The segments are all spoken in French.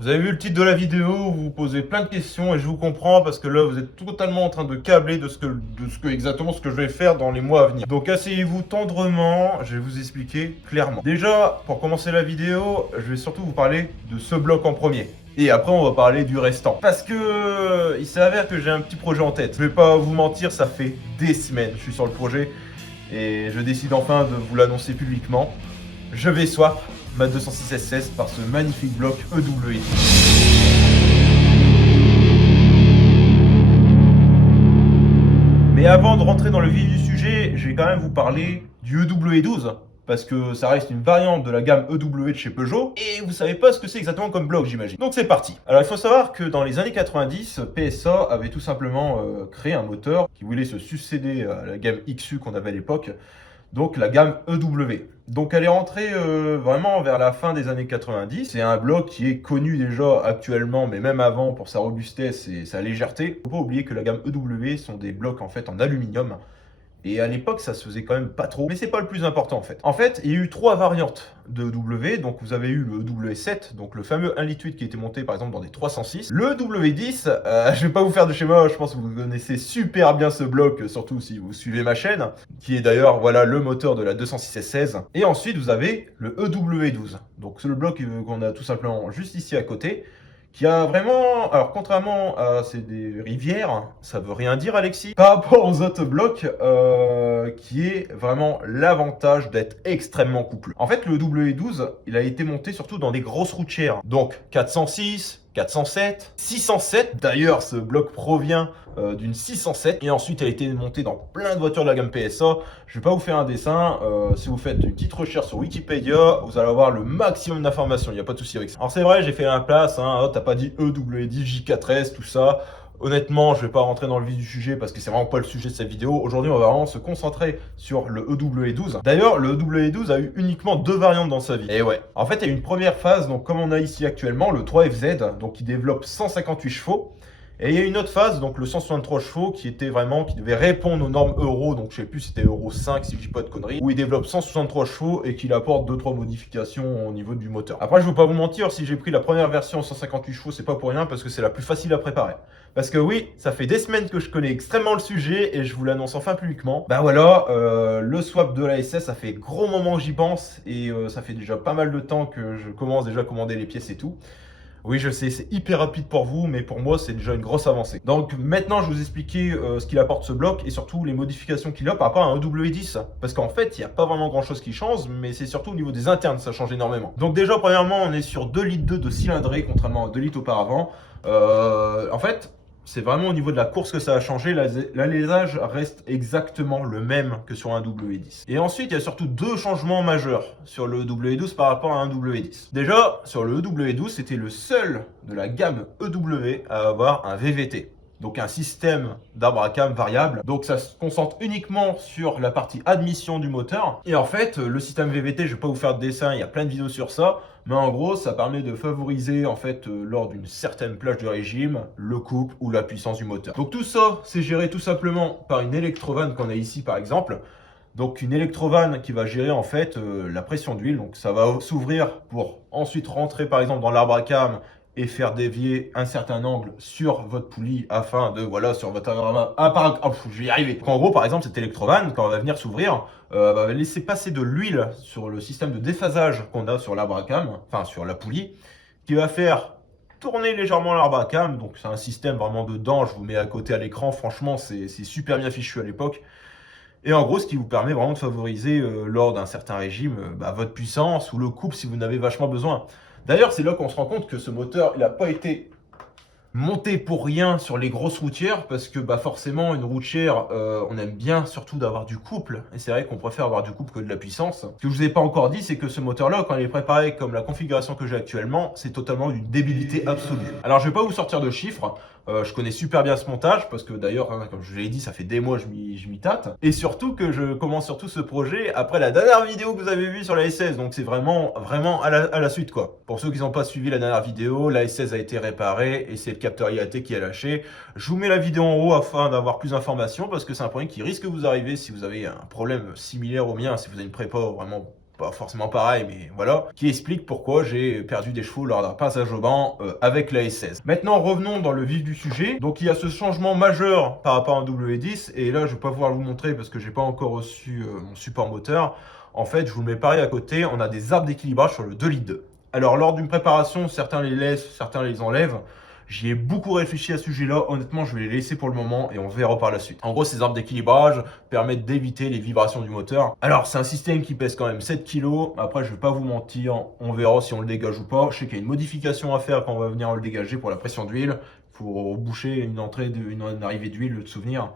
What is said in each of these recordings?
vous avez vu le titre de la vidéo, vous vous posez plein de questions et je vous comprends parce que là vous êtes totalement en train de câbler exactement ce que je vais faire dans les mois à venir. Donc asseyez-vous tendrement, je vais vous expliquer clairement. Déjà, pour commencer la vidéo, je vais surtout vous parler de ce bloc en premier. Et après on va parler du restant. Parce que il s'avère que j'ai un petit projet en tête. Je vais pas vous mentir, ça fait des semaines que je suis sur le projet et je décide enfin de vous l'annoncer publiquement. Je vais swap ma 206 SS par ce magnifique bloc EW. Mais avant de rentrer dans le vif du sujet, je vais quand même vous parler du EW12 parce que ça reste une variante de la gamme EW de chez Peugeot et vous savez pas ce que c'est exactement comme bloc, j'imagine. Donc c'est parti. Alors il faut savoir que dans les années 90, PSA avait tout simplement créé un moteur qui voulait se succéder à la gamme XU qu'on avait à l'époque, donc la gamme EW. Donc elle est rentrée vraiment vers la fin des années 90. C'est un bloc qui est connu déjà actuellement, mais même avant pour sa robustesse et sa légèreté. Faut pas oublier que la gamme EW sont des blocs en fait en aluminium. Et à l'époque, ça se faisait quand même pas trop, mais c'est pas le plus important en fait. En fait, il y a eu trois variantes de W. Donc vous avez eu le W7, donc le fameux 1,8 litre qui était monté par exemple dans des 306. Le W10, je vais pas vous faire de schéma, je pense que vous connaissez super bien ce bloc, surtout si vous suivez ma chaîne, qui est d'ailleurs voilà le moteur de la 206 S16. Et ensuite vous avez le EW12. Donc c'est le bloc qu'on a tout simplement juste ici à côté, qui a vraiment, alors contrairement à c'est des rivières, ça veut rien dire Alexis, par rapport aux autres blocs, qui est vraiment l'avantage d'être extrêmement couplé. En fait, le W12, il a été monté surtout dans des grosses routières, donc 406, 407, 607. D'ailleurs, ce bloc provient d'une 607 et ensuite elle a été montée dans plein de voitures de la gamme PSA. Je vais pas vous faire un dessin. Si vous faites une petite recherche sur Wikipédia, vous allez avoir le maximum d'informations. Il n'y a pas de souci avec ça. Alors c'est vrai, j'ai fait un place. Hein, t'as pas dit EW10, J4S, tout ça. Honnêtement, je vais pas rentrer dans le vif du sujet parce que c'est vraiment pas le sujet de cette vidéo. Aujourd'hui, on va vraiment se concentrer sur le EW12. D'ailleurs, le EW12 a eu uniquement deux variantes dans sa vie. Et ouais. En fait, il y a une première phase, donc comme on a ici actuellement, le 3FZ, donc qui développe 158 chevaux. Et il y a une autre phase, donc le 163 chevaux, qui devait répondre aux normes Euro, donc je sais plus si c'était Euro 5 si je dis pas de conneries, où il développe 163 chevaux et qu'il apporte 2-3 modifications au niveau du moteur. Après, je ne veux pas vous mentir, si j'ai pris la première version 158 chevaux, c'est pas pour rien, parce que c'est la plus facile à préparer. Parce que oui, ça fait des semaines que je connais extrêmement le sujet et je vous l'annonce enfin publiquement. Bah voilà, le swap de la SS, ça fait gros moment que j'y pense et ça fait déjà pas mal de temps que je commence déjà à commander les pièces et tout. Oui, je sais, c'est hyper rapide pour vous, mais pour moi, c'est déjà une grosse avancée. Donc maintenant, je vais vous expliquer ce qu'il apporte ce bloc et surtout les modifications qu'il a par rapport à un EW10. Parce qu'en fait, il n'y a pas vraiment grand-chose qui change, mais c'est surtout au niveau des internes, ça change énormément. Donc déjà, premièrement, on est sur 2,2 litres de cylindrée, contrairement à 2 litres auparavant. En fait, c'est vraiment au niveau de la course que ça a changé. L'alésage reste exactement le même que sur un W10. Et ensuite, il y a surtout deux changements majeurs sur le W12 par rapport à un W10. Déjà, sur le W12, c'était le seul de la gamme EW à avoir un VVT. Donc un système d'arbre à cam variable. Donc ça se concentre uniquement sur la partie admission du moteur. Et en fait, le système VVT, je ne vais pas vous faire de dessin, il y a plein de vidéos sur ça. Mais en gros, ça permet de favoriser, en fait, lors d'une certaine plage de régime, le couple ou la puissance du moteur. Donc tout ça, c'est géré tout simplement par une électrovanne qu'on a ici, par exemple. Donc une électrovanne qui va gérer en fait la pression d'huile. Donc ça va s'ouvrir pour ensuite rentrer par exemple dans l'arbre à cam et faire dévier un certain angle sur votre poulie afin de, voilà, sur votre je vais y arriver. Donc, en gros, par exemple, cette électrovanne, quand elle va venir s'ouvrir, va laisser passer de l'huile sur le système de déphasage qu'on a sur l'arbre à cam, enfin sur la poulie, qui va faire tourner légèrement l'arbre à cam. Donc c'est un système vraiment dedans, je vous mets à côté à l'écran, franchement c'est super bien fichu à l'époque. Et en gros, ce qui vous permet vraiment de favoriser, lors d'un certain régime, votre puissance ou le couple si vous en avez vachement besoin. D'ailleurs, c'est là qu'on se rend compte que ce moteur, il n'a pas été monté pour rien sur les grosses routières, parce que forcément, une routière, on aime bien surtout d'avoir du couple. Et c'est vrai qu'on préfère avoir du couple que de la puissance. Ce que je vous ai pas encore dit, c'est que ce moteur-là, quand il est préparé comme la configuration que j'ai actuellement, c'est totalement d'une débilité absolue. Alors, je vais pas vous sortir de chiffres. Je connais super bien ce montage parce que d'ailleurs, comme je vous l'ai dit, ça fait des mois que je m'y tâte. Et surtout que je commence surtout ce projet après la dernière vidéo que vous avez vue sur la S16. Donc c'est vraiment à la suite quoi. Pour ceux qui n'ont pas suivi la dernière vidéo, la S16 a été réparée et c'est le capteur IAT qui a lâché. Je vous mets la vidéo en haut afin d'avoir plus d'informations parce que c'est un problème qui risque de vous arriver si vous avez un problème similaire au mien, si vous avez une prépa vraiment pas forcément pareil, mais voilà, qui explique pourquoi j'ai perdu des chevaux lors d'un passage au banc avec la S16. Maintenant, revenons dans le vif du sujet. Donc, il y a ce changement majeur par rapport à un W10, et là, je vais pas pouvoir vous montrer parce que j'ai pas encore reçu mon support moteur. En fait, je vous le mets pareil à côté, on a des arbres d'équilibrage sur le 2 litres 2. Alors, lors d'une préparation, certains les laissent, certains les enlèvent. J'y ai beaucoup réfléchi à ce sujet-là. Honnêtement, je vais les laisser pour le moment et on verra par la suite. En gros, ces arbres d'équilibrage permettent d'éviter les vibrations du moteur. Alors, c'est un système qui pèse quand même 7 kg. Après, je vais pas vous mentir, on verra si on le dégage ou pas. Je sais qu'il y a une modification à faire quand on va venir le dégager pour la pression d'huile. Pour boucher une arrivée d'huile, de souvenir.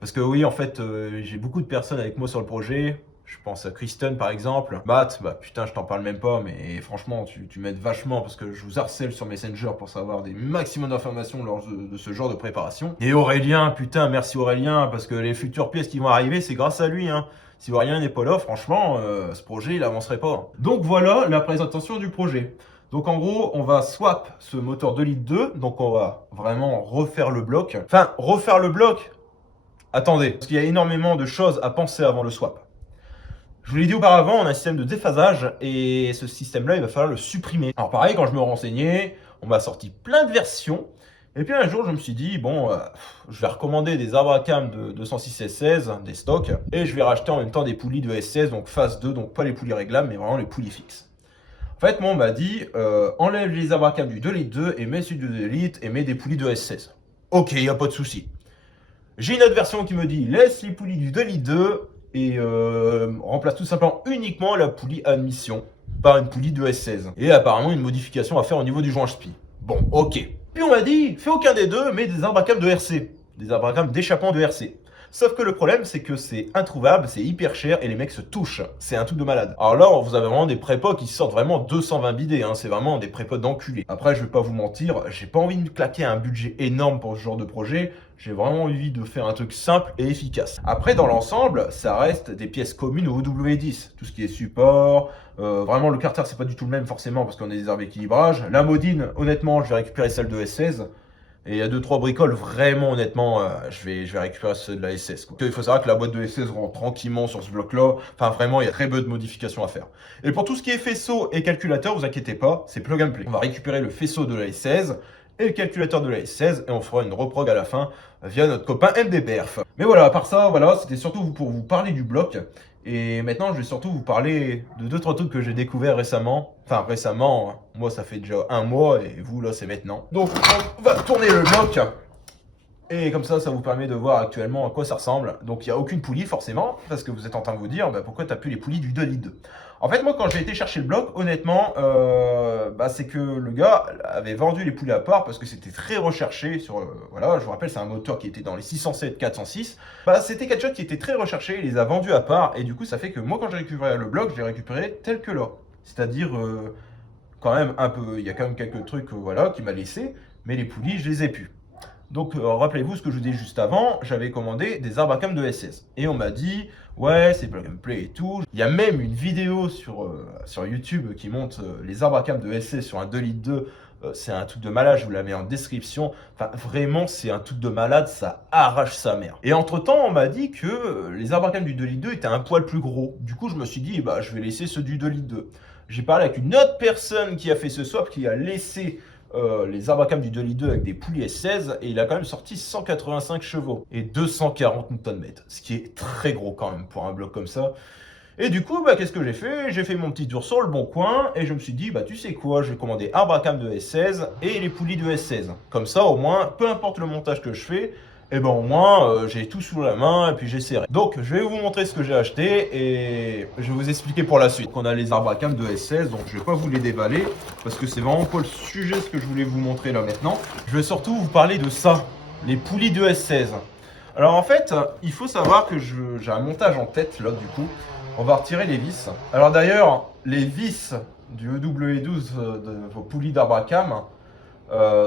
Parce que oui, en fait, j'ai beaucoup de personnes avec moi sur le projet. Je pense à Kristen par exemple. Matt, bah putain, je t'en parle même pas, mais franchement, tu m'aides vachement parce que je vous harcèle sur Messenger pour savoir des maximums d'informations lors de ce genre de préparation. Et Aurélien, putain, merci Aurélien, parce que les futures pièces qui vont arriver, c'est grâce à lui, hein. Si Aurélien n'est pas là, franchement, ce projet, il avancerait pas. Donc voilà la présentation du projet. Donc en gros, on va swap ce moteur 2 litres 2, donc on va vraiment refaire le bloc. Enfin, refaire le bloc, attendez, parce qu'il y a énormément de choses à penser avant le swap. Je vous l'ai dit auparavant, on a un système de déphasage et ce système-là, il va falloir le supprimer. Alors pareil, quand je me renseignais, on m'a sorti plein de versions. Et puis un jour, je me suis dit, bon, je vais recommander des arbres à cam de 206 S16, des stocks, et je vais racheter en même temps des poulies de S16, donc phase 2, donc pas les poulies réglables, mais vraiment les poulies fixes. En fait, moi, on m'a dit, enlève les arbres à cam du 2 litres 2 et mets celui du 2 litres et mets des poulies de S16. Ok, il n'y a pas de souci. J'ai une autre version qui me dit, laisse les poulies du 2 litres 2 et remplace tout simplement uniquement la poulie admission par une poulie de S16. Et apparemment une modification à faire au niveau du joint SPI. Bon, ok. Puis on m'a dit, fais aucun des deux, mais des arbres à cam de RC. Des arbres à cam d'échappement de RC. Sauf que le problème, c'est que c'est introuvable, c'est hyper cher et les mecs se touchent. C'est un truc de malade. Alors là, vous avez vraiment des prépots qui sortent vraiment 220 bidets. Hein. C'est vraiment des prépots d'enculés. Après, je vais pas vous mentir, j'ai pas envie de claquer un budget énorme pour ce genre de projet. J'ai vraiment envie de faire un truc simple et efficace. Après, dans l'ensemble, ça reste des pièces communes au W10. Tout ce qui est support, vraiment le carter, c'est pas du tout le même forcément parce qu'on a des arbres d'équilibrage. La modine, honnêtement, je vais récupérer celle de S16. Et il y a 2-3 bricoles, vraiment honnêtement, je vais récupérer ceux de la S16. Il faut savoir que la boîte de S16 rentre tranquillement sur ce bloc-là. Enfin vraiment, il y a très peu de modifications à faire. Et pour tout ce qui est faisceau et calculateur, vous inquiétez pas, c'est plug and play. On va récupérer le faisceau de la S16 et le calculateur de la S16 et on fera une reprog à la fin via notre copain MDBerf. Mais voilà, à part ça, voilà, c'était surtout pour vous parler du bloc. Et maintenant, je vais surtout vous parler de 2-3 trucs que j'ai découvert récemment. Enfin, récemment, moi, ça fait déjà 1 mois et vous, là, c'est maintenant. Donc, on va tourner le bloc. Et comme ça vous permet de voir actuellement à quoi ça ressemble. Donc, il n'y a aucune poulie, forcément, parce que vous êtes en train de vous dire, bah, pourquoi tu n'as plus les poulies du 2 litres 2. En fait, moi, quand j'ai été chercher le bloc, honnêtement, c'est que le gars avait vendu les poulies à part parce que c'était très recherché sur... voilà, je vous rappelle, c'est un moteur qui était dans les 607, 406. C'était quelque chose qui était très recherché, il les a vendus à part. Et du coup, ça fait que moi, quand j'ai récupéré le bloc, je l'ai récupéré tel que là. C'est-à-dire, quand même, un peu... Il y a quand même quelques trucs, voilà, qui m'a laissé. Mais les poulies, je les ai plus. Donc, rappelez-vous ce que je vous disais juste avant, j'avais commandé des arbres à cam de S16. Et on m'a dit, ouais, c'est plug and play et tout. Il y a même une vidéo sur YouTube qui montre les arbres à cam de S16 sur un 2 litres 2. C'est un truc de malade, je vous la mets en description. Enfin, vraiment, c'est un truc de malade, ça arrache sa mère. Et entre-temps, on m'a dit que les arbres à cam du 2 litres 2 étaient un poil plus gros. Du coup, je me suis dit, bah, je vais laisser ceux du 2 litres 2. J'ai parlé avec une autre personne qui a fait ce swap, qui a laissé... les arbres à cam du 2 litres 2 avec des poulies S16 et il a quand même sorti 185 chevaux et 240 Nm, ce qui est très gros quand même pour un bloc comme ça. Et du coup, qu'est-ce que j'ai fait? J'ai fait mon petit tour sur le bon coin et je me suis dit, tu sais quoi, je vais commander arbre à cam de S16 et les poulies de S16. Comme ça, au moins, peu importe le montage que je fais, et au moins j'ai tout sous la main et puis j'essaierai. Donc je vais vous montrer ce que j'ai acheté et je vais vous expliquer pour la suite. On a les arbres à cam de S16, donc je vais pas vous les déballer parce que c'est vraiment pas le sujet ce que je voulais vous montrer là maintenant. Je vais surtout vous parler de ça, les poulies de S16. Alors en fait, il faut savoir que j'ai un montage en tête là du coup. On va retirer les vis. Alors d'ailleurs, les vis du EW12 de vos poulies d'arbre à cam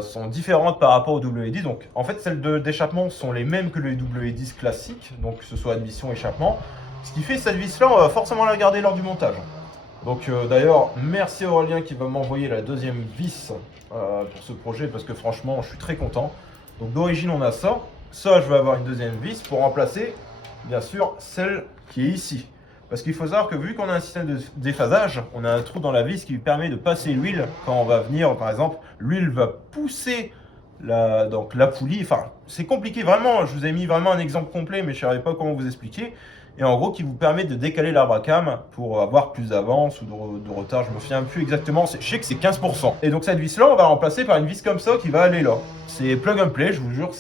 sont différentes par rapport au W10. Donc en fait, celles d'échappement sont les mêmes que le W10 classique, donc que ce soit admission, échappement. Ce qui fait cette vis-là, on va forcément la garder lors du montage. Donc d'ailleurs, merci à Aurélien qui va m'envoyer la deuxième vis pour ce projet parce que franchement, je suis très content. Donc d'origine, on a ça. Ça, je vais avoir une deuxième vis pour remplacer, bien sûr, celle qui est ici. Parce qu'il faut savoir que vu qu'on a un système de déphasage, on a un trou dans la vis qui permet de passer l'huile quand on va venir, par exemple, l'huile va pousser donc la poulie. Enfin, c'est compliqué vraiment, je vous ai mis vraiment un exemple complet, mais je ne savais pas comment vous expliquer. Et en gros, qui vous permet de décaler l'arbre à cam pour avoir plus d'avance ou de retard. Je me souviens plus exactement, je sais que c'est 15%. Et donc cette vis-là, on va la remplacer par une vis comme ça qui va aller là. C'est plug and play, je vous jure,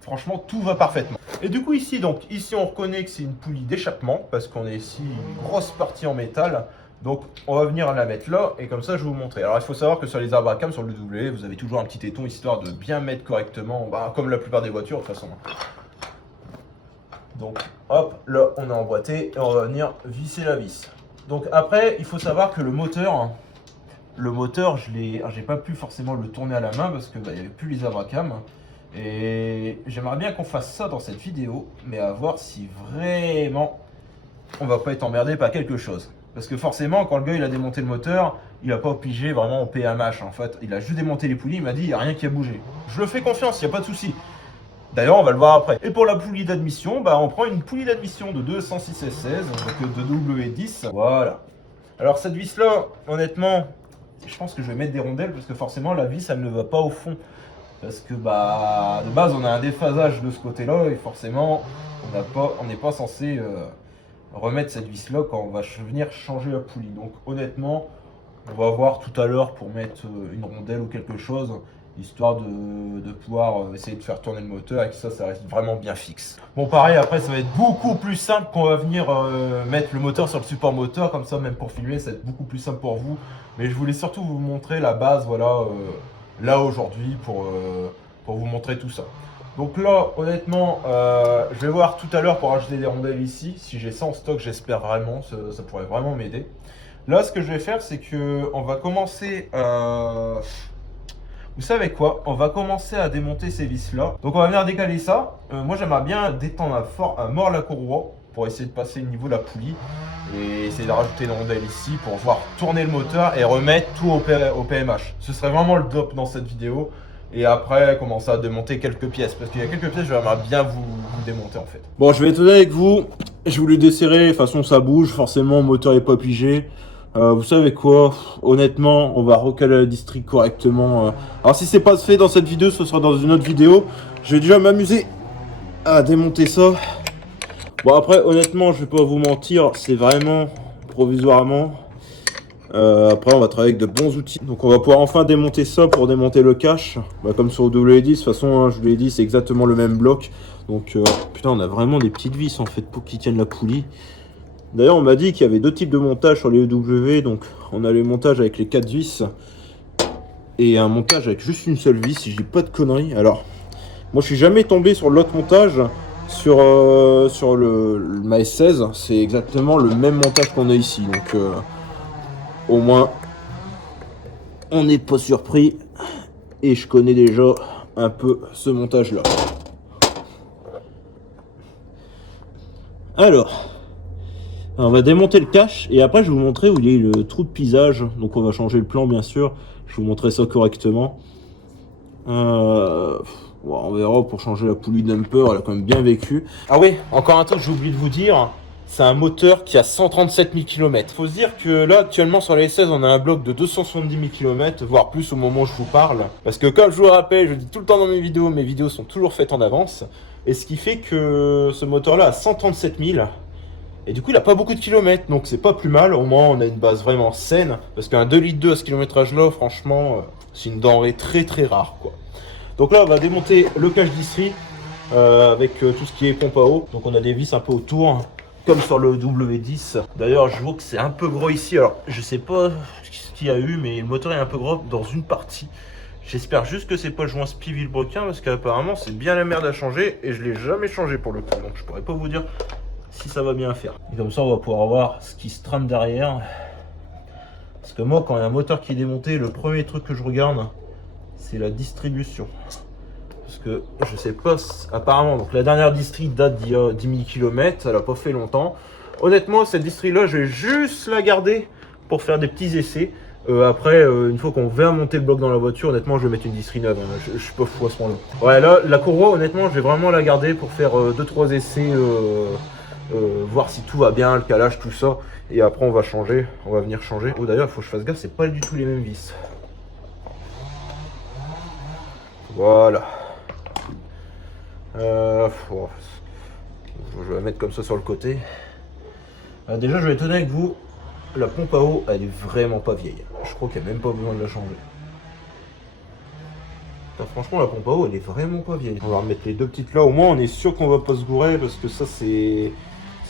franchement, tout va parfaitement. Et du coup ici, on reconnaît que c'est une poulie d'échappement parce qu'on est ici une grosse partie en métal. Donc on va venir la mettre là et comme ça je vais vous montrer. Alors il faut savoir que sur les arbres à cam, sur le W, vous avez toujours un petit téton histoire de bien mettre correctement, comme la plupart des voitures de toute façon. Donc hop, là on a emboîté et on va venir visser la vis. Donc après il faut savoir que le moteur j'ai pas pu forcément le tourner à la main parce que il n'y avait plus les arbres à cam. Et j'aimerais bien qu'on fasse ça dans cette vidéo, mais à voir si vraiment on va pas être emmerdé par quelque chose. Parce que forcément quand le gars il a démonté le moteur, il a pas pigé vraiment au PMH en fait. Il a juste démonté les poulies, il m'a dit il n'y a rien qui a bougé. Je le fais confiance, il n'y a pas de souci. D'ailleurs, on va le voir après. Et pour la poulie d'admission, on prend une poulie d'admission de 206 16, donc de W10. Voilà. Alors cette vis-là, honnêtement, je pense que je vais mettre des rondelles parce que forcément la vis, elle ne va pas au fond. Parce que de base, on a un déphasage de ce côté-là et forcément, on n'est pas censé remettre cette vis-là quand on va venir changer la poulie. Donc honnêtement, on va voir tout à l'heure pour mettre une rondelle ou quelque chose, histoire de pouvoir essayer de faire tourner le moteur et que ça reste vraiment bien fixe. Bon pareil, après ça va être beaucoup plus simple quand on va venir mettre le moteur sur le support moteur, comme ça même pour filmer ça va être beaucoup plus simple pour vous. Mais je voulais surtout vous montrer la base, voilà, là aujourd'hui pour vous montrer tout ça. Donc là honnêtement, je vais voir tout à l'heure pour ajouter des rondelles ici, si j'ai ça en stock j'espère vraiment, ça pourrait vraiment m'aider. Là ce que je vais faire c'est que on va commencer vous savez quoi? On va commencer à démonter ces vis-là. Donc on va venir décaler ça. Moi j'aimerais bien détendre à mort la courroie pour essayer de passer le niveau de la poulie. Et essayer de rajouter une rondelle ici pour pouvoir tourner le moteur et remettre tout au PMH. Ce serait vraiment le top dans cette vidéo. Et après commencer à démonter quelques pièces. Parce qu'il y a quelques pièces j'aimerais bien vous démonter en fait. Bon je vais être honnête avec vous. Je voulais desserrer, de toute façon ça bouge. Forcément le moteur n'est pas pigé. Vous savez quoi, honnêtement, on va recaler la district correctement. Alors si c'est pas fait dans cette vidéo, ce sera dans une autre vidéo. Je vais déjà m'amuser à démonter ça. Bon après, honnêtement, je vais pas vous mentir, c'est vraiment provisoirement. Après, on va travailler avec de bons outils. Donc on va pouvoir enfin démonter ça pour démonter le cache. Comme sur le W10, de toute façon, hein, je vous l'ai dit, c'est exactement le même bloc. Donc putain, on a vraiment des petites vis en fait pour qu'ils tiennent la poulie. D'ailleurs, on m'a dit qu'il y avait deux types de montage sur les EW. Donc, on a le montage avec les 4 vis et un montage avec juste une seule vis, si je dis pas de conneries. Alors, moi, je suis jamais tombé sur l'autre montage sur ma S16. C'est exactement le même montage qu'on a ici. Donc, au moins, on n'est pas surpris. Et je connais déjà un peu ce montage-là. Alors, on va démonter le cache et après je vais vous montrer où il est le trou de pisage. Donc on va changer le plan bien sûr. Je vais vous montrer ça correctement. On verra pour changer la poulie dumper, elle a quand même bien vécu. Ah oui, encore un truc j'ai oublié de vous dire. C'est un moteur qui a 137 000 km. Faut se dire que là actuellement sur la S16 on a un bloc de 270 000 km, voire plus au moment où je vous parle. Parce que comme je vous le rappelle, je dis tout le temps dans mes vidéos sont toujours faites en avance. Et ce qui fait que ce moteur là a 137 000. Et du coup il a pas beaucoup de kilomètres, donc c'est pas plus mal, au moins on a une base vraiment saine, parce qu'un 2,2 litres à ce kilométrage là, franchement, c'est une denrée très très rare quoi. Donc là on va démonter le cache distri avec tout ce qui est pompe à eau, donc on a des vis un peu autour, comme sur le W10. D'ailleurs je vois que c'est un peu gros ici, alors je sais pas ce qu'il y a eu, mais le moteur est un peu gros dans une partie. J'espère juste que c'est pas le joint spi vilebrequin, parce qu'apparemment c'est bien la merde à changer, et je l'ai jamais changé pour le coup, donc je pourrais pas vous dire si ça va bien faire. Et comme ça on va pouvoir voir ce qui se trame derrière. Parce que moi quand il y a un moteur qui est démonté, le premier truc que je regarde c'est la distribution. Parce que je sais pas, apparemment donc la dernière distri date d'il y a 10 000 km, elle a pas fait longtemps. Honnêtement cette distri là je vais juste la garder pour faire des petits essais. Après une fois qu'on va monter le bloc dans la voiture, honnêtement je vais mettre une distri neuve, hein. Je suis pas fou à ce moment là. Ouais là la courroie honnêtement je vais vraiment la garder pour faire 2-3 essais voir si tout va bien, le calage, tout ça. Et après on va changer, on va venir changer. Oh d'ailleurs il faut que je fasse gaffe, c'est pas du tout les mêmes vis. Voilà. Je vais la mettre comme ça sur le côté. Déjà je vais être honnête avec vous, la pompe à eau elle est vraiment pas vieille. Je crois qu'il n'y a même pas besoin de la changer. Franchement la pompe à eau elle est vraiment pas vieille. On va remettre les deux petites là, au moins on est sûr qu'on va pas se gourer parce que ça c'est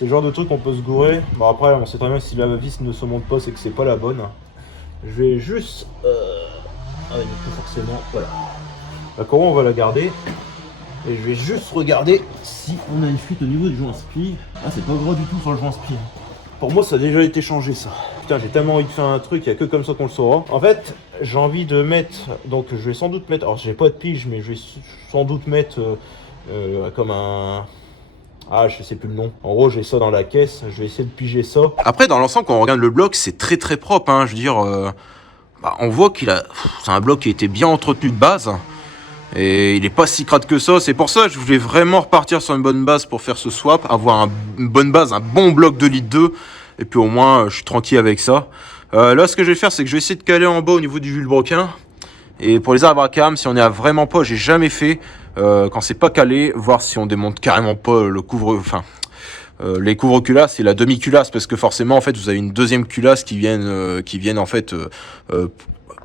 le genre de truc qu'on peut se gourer. Bon après on sait très bien que si la vis ne se monte pas c'est que c'est pas la bonne. Je vais juste... Ah du coup forcément, voilà. La courroie on va la garder. Et je vais juste regarder si on a une fuite au niveau du joint spi. Ah c'est pas gros du tout sur le joint spi. Pour moi ça a déjà été changé ça. Putain j'ai tellement envie de faire un truc, il n'y a que comme ça qu'on le saura. En fait j'ai envie de mettre, donc je vais sans doute mettre, alors j'ai pas de pige mais je vais sans doute mettre comme un... Ah je sais plus le nom. En gros j'ai ça dans la caisse, je vais essayer de piger ça. Après dans l'ensemble quand on regarde le bloc c'est très très propre hein. Je veux dire on voit qu'il a... C'est un bloc qui a été bien entretenu de base. Et il est pas si crade que ça, c'est pour ça que je voulais vraiment repartir sur une bonne base pour faire ce swap, avoir une bonne base, un bon bloc de litre 2, et puis au moins je suis tranquille avec ça. Là ce que je vais faire c'est que je vais essayer de caler en bas au niveau du vilebrequin, et pour les arbres à cam, si on est à vraiment pas, j'ai jamais fait, quand c'est pas calé, voir si on démonte carrément pas le les couvre-culasses et la demi-culasse, parce que forcément en fait vous avez une deuxième culasse qui viennent en fait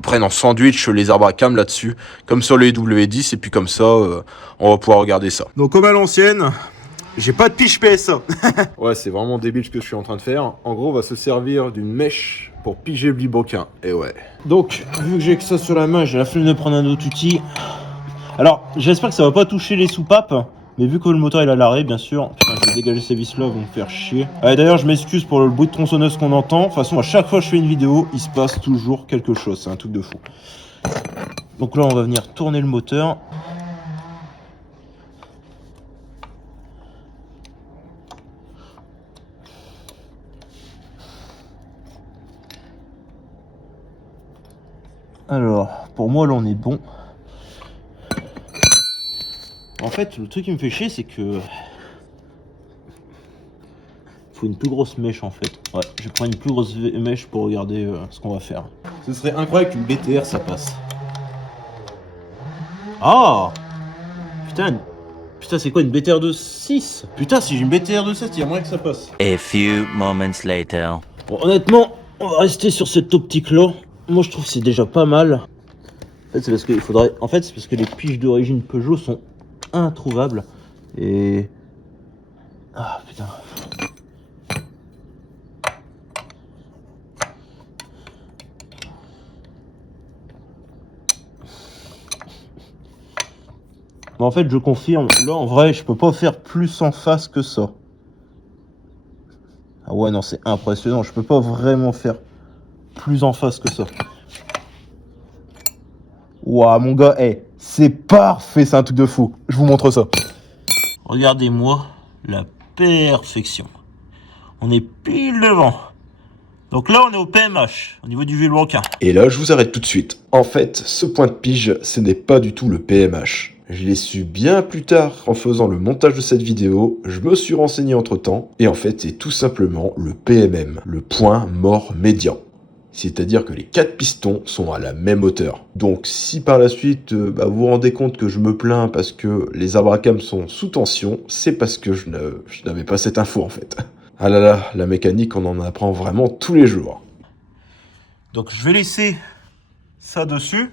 prennent en sandwich les arbres à cam là-dessus, comme sur les W10, et puis comme ça, on va pouvoir regarder ça. Donc comme à l'ancienne, j'ai pas de pige PSA. Ouais, c'est vraiment débile ce que je suis en train de faire. En gros, on va se servir d'une mèche pour piger le vilebrequin. Et ouais. Donc, vu que j'ai que ça sur la main, j'ai la flemme de prendre un autre outil. Alors, j'espère que ça va pas toucher les soupapes. Mais vu que le moteur il a l'arrêt, bien sûr, putain, je vais dégager ces vis là, vont me faire chier. D'ailleurs, je m'excuse pour le bruit de tronçonneuse qu'on entend. De toute façon, à chaque fois que je fais une vidéo, il se passe toujours quelque chose. C'est un truc de fou. Donc là, on va venir tourner le moteur. Alors, pour moi, là, on est bon. En fait, le truc qui me fait chier, c'est que... faut une plus grosse mèche, en fait. Ouais, je vais prendre une plus grosse mèche pour regarder ce qu'on va faire. Ce serait incroyable qu'une BTR, ça passe. Ah putain, c'est quoi une BTR de 6? Putain, si j'ai une BTR de 7, il y a moyen que ça passe. A few moments later. Bon, honnêtement, on va rester sur cette optique-là. Moi, je trouve que c'est déjà pas mal. En fait, c'est parce que il faudrait... En fait, c'est parce que les piges d'origine Peugeot sont introuvables. Et... Ah, putain. Mais en fait, je confirme. Là, en vrai, je peux pas faire plus en face que ça. Ah ouais, non, c'est impressionnant. Je peux pas vraiment faire plus en face que ça. Ouah, mon gars, c'est parfait, c'est un truc de fou. Je vous montre ça. Regardez-moi la perfection. On est pile devant. Donc là, on est au PMH, au niveau du vilebrequin. Et là, je vous arrête tout de suite. En fait, ce point de pige, ce n'est pas du tout le PMH. Je l'ai su bien plus tard en faisant le montage de cette vidéo, je me suis renseigné entre temps, et en fait c'est tout simplement le PMM, le point mort médian. C'est-à-dire que les 4 pistons sont à la même hauteur. Donc si par la suite vous vous rendez compte que je me plains parce que les arbres à cam sont sous tension, c'est parce que je n'avais pas cette info en fait. Ah là là, la mécanique on en apprend vraiment tous les jours. Donc je vais laisser ça dessus.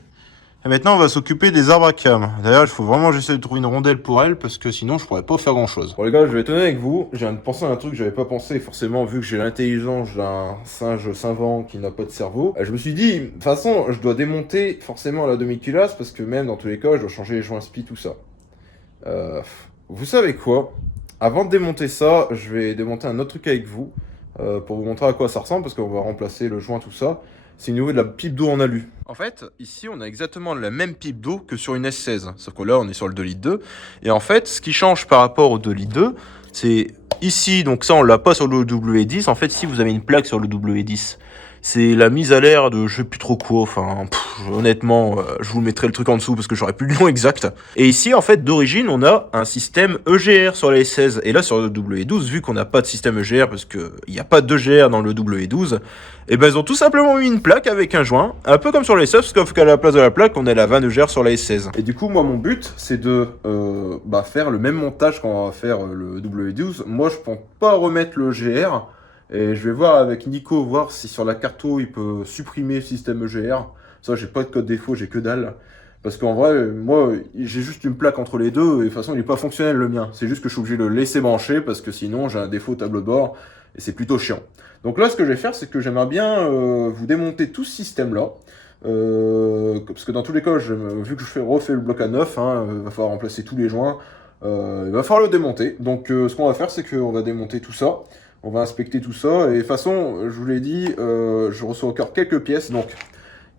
Et maintenant, on va s'occuper des arbres à cam. D'ailleurs, il faut vraiment que j'essaie de trouver une rondelle pour elle, parce que sinon, je pourrais pas faire grand-chose. Bon les gars, je vais être honnête avec vous. Je viens de penser à un truc que j'avais pas pensé. Forcément, vu que j'ai l'intelligence d'un singe savant qui n'a pas de cerveau, je me suis dit, de toute façon, je dois démonter forcément la demi-culasse, parce que même dans tous les cas, je dois changer les joints spi, tout ça. Vous savez quoi? Avant de démonter ça, je vais démonter un autre truc avec vous, pour vous montrer à quoi ça ressemble, parce qu'on va remplacer le joint, tout ça. C'est au niveau de la pipe d'eau en alu. En fait, ici, on a exactement la même pipe d'eau que sur une S16. Sauf que là, on est sur le 2 litres 2. Et en fait, ce qui change par rapport au 2 litres 2, c'est ici, donc ça, on l'a pas sur le W10. En fait, si vous avez une plaque sur le W10, C'est la mise à l'air de je sais plus trop quoi, enfin honnêtement je vous mettrai le truc en dessous parce que j'aurais plus le nom exact. Et ici en fait d'origine on a un système EGR sur la S16 et là sur le W12 vu qu'on n'a pas de système EGR parce que il n'y a pas d'EGR dans le W12, et ben ils ont tout simplement mis une plaque avec un joint, un peu comme sur la S9 sauf qu'à la place de la plaque on a la vanne EGR sur la S16. Et du coup moi mon but c'est de faire le même montage quand on va faire le W12. Moi je pense pas remettre le EGR. Et je vais voir avec Nico, voir si sur la carto il peut supprimer le système EGR. Ça, j'ai pas de code défaut, j'ai que dalle. Parce qu'en vrai, moi, j'ai juste une plaque entre les deux, et de toute façon, il est pas fonctionnel le mien. C'est juste que je suis obligé de le laisser brancher, parce que sinon, j'ai un défaut au tableau de bord, et c'est plutôt chiant. Donc là, ce que je vais faire, c'est que j'aimerais bien vous démonter tout ce système-là. Parce que dans tous les cas, vu que je refais le bloc à 9, il va falloir remplacer tous les joints. Il va falloir le démonter. Donc ce qu'on va faire, c'est qu'on va démonter tout ça. On va inspecter tout ça. Et de toute façon, je vous l'ai dit, je reçois encore quelques pièces. Donc,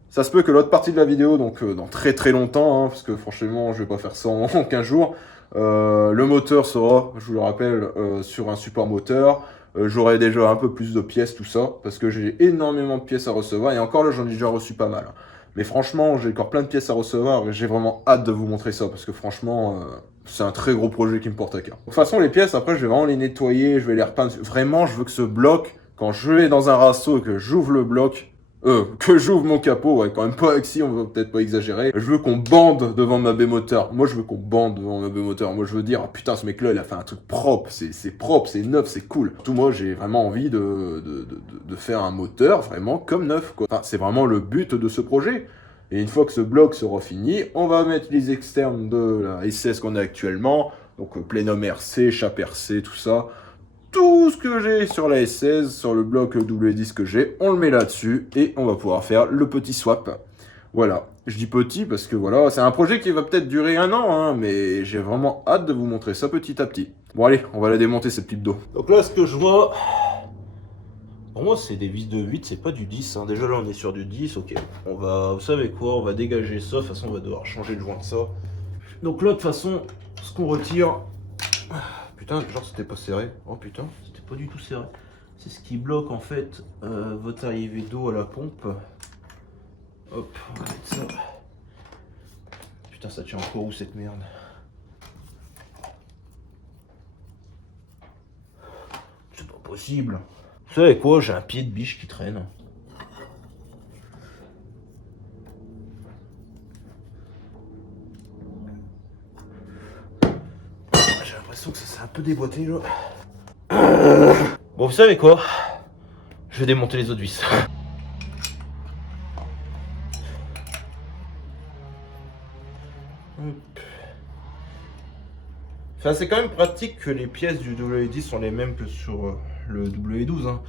ça se peut que l'autre partie de la vidéo, donc dans très très longtemps, parce que franchement, je vais pas faire ça en 15 jours. Le moteur sera, je vous le rappelle, sur un support moteur. J'aurai déjà un peu plus de pièces, tout ça, parce que j'ai énormément de pièces à recevoir. Et encore là, j'en ai déjà reçu pas mal. Mais franchement, j'ai encore plein de pièces à recevoir et j'ai vraiment hâte de vous montrer ça parce que franchement, c'est un très gros projet qui me porte à cœur. De toute façon, les pièces, après, je vais vraiment les nettoyer, je vais les repeindre. Vraiment, je veux que ce bloc, quand je vais dans un rasso et que j'ouvre le bloc, que j'ouvre mon capot, ouais, quand même pas ici, on va peut-être pas exagérer. Je veux qu'on bande devant ma B-moteur. Moi, je veux qu'on bande devant ma B-moteur. Moi, je veux dire, ah, putain, ce mec-là, il a fait un truc propre, c'est propre, c'est neuf, c'est cool. Tout moi, j'ai vraiment envie de faire un moteur vraiment comme neuf, quoi. Enfin, c'est vraiment le but de ce projet. Et une fois que ce bloc sera fini, on va mettre les externes de la S16 qu'on a actuellement. Donc, plénum RC, chape RC, tout ça. Tout ce que j'ai sur la S16, sur le bloc W10 que j'ai, on le met là-dessus et on va pouvoir faire le petit swap. Voilà, je dis petit parce que voilà, c'est un projet qui va peut-être durer 1 an, mais j'ai vraiment hâte de vous montrer ça petit à petit. Bon allez, on va la démonter cette petite dos. Donc là ce que je vois, pour moi c'est des vis de 8, c'est pas du 10, déjà là on est sur du 10, ok. On va, vous savez quoi, on va dégager ça, de toute façon on va devoir changer le joint de ça. Donc là de toute façon, ce qu'on retire... Putain, genre c'était pas serré. Oh putain, c'était pas du tout serré. C'est ce qui bloque en fait votre arrivée d'eau à la pompe. Hop, on va mettre ça. Putain, ça tient encore où cette merde? C'est pas possible. Vous savez quoi, j'ai un pied de biche qui traîne. J'ai l'impression que ça s'est un peu déboîté là. Bon, vous savez quoi? Je vais démonter les autres vis. Enfin, c'est quand même pratique que les pièces du W10 sont les mêmes que sur le W12. Hein.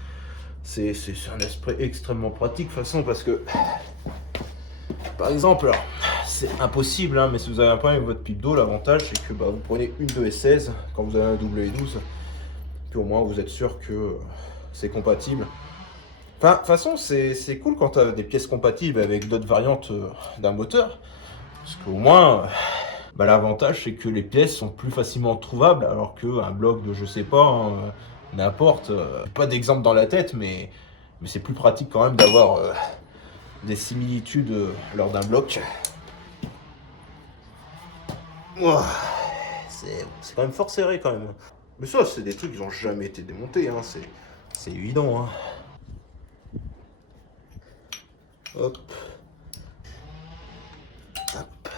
C'est un aspect extrêmement pratique de toute façon parce que, par exemple, alors, c'est impossible, hein, mais si vous avez un problème avec votre pipe d'eau, l'avantage c'est que vous prenez une de S16 quand vous avez un W12, puis au moins vous êtes sûr que c'est compatible. Enfin, de toute façon, c'est cool quand tu as des pièces compatibles avec d'autres variantes d'un moteur, parce qu'au moins, l'avantage c'est que les pièces sont plus facilement trouvables, alors qu'un bloc de je sais pas, n'importe, pas d'exemple dans la tête, mais c'est plus pratique quand même d'avoir des similitudes lors d'un bloc. Ouah, c'est quand même fort serré quand même. Mais ça, c'est des trucs qui n'ont jamais été démontés, hein. C'est évident. Hein. Hop. Hop.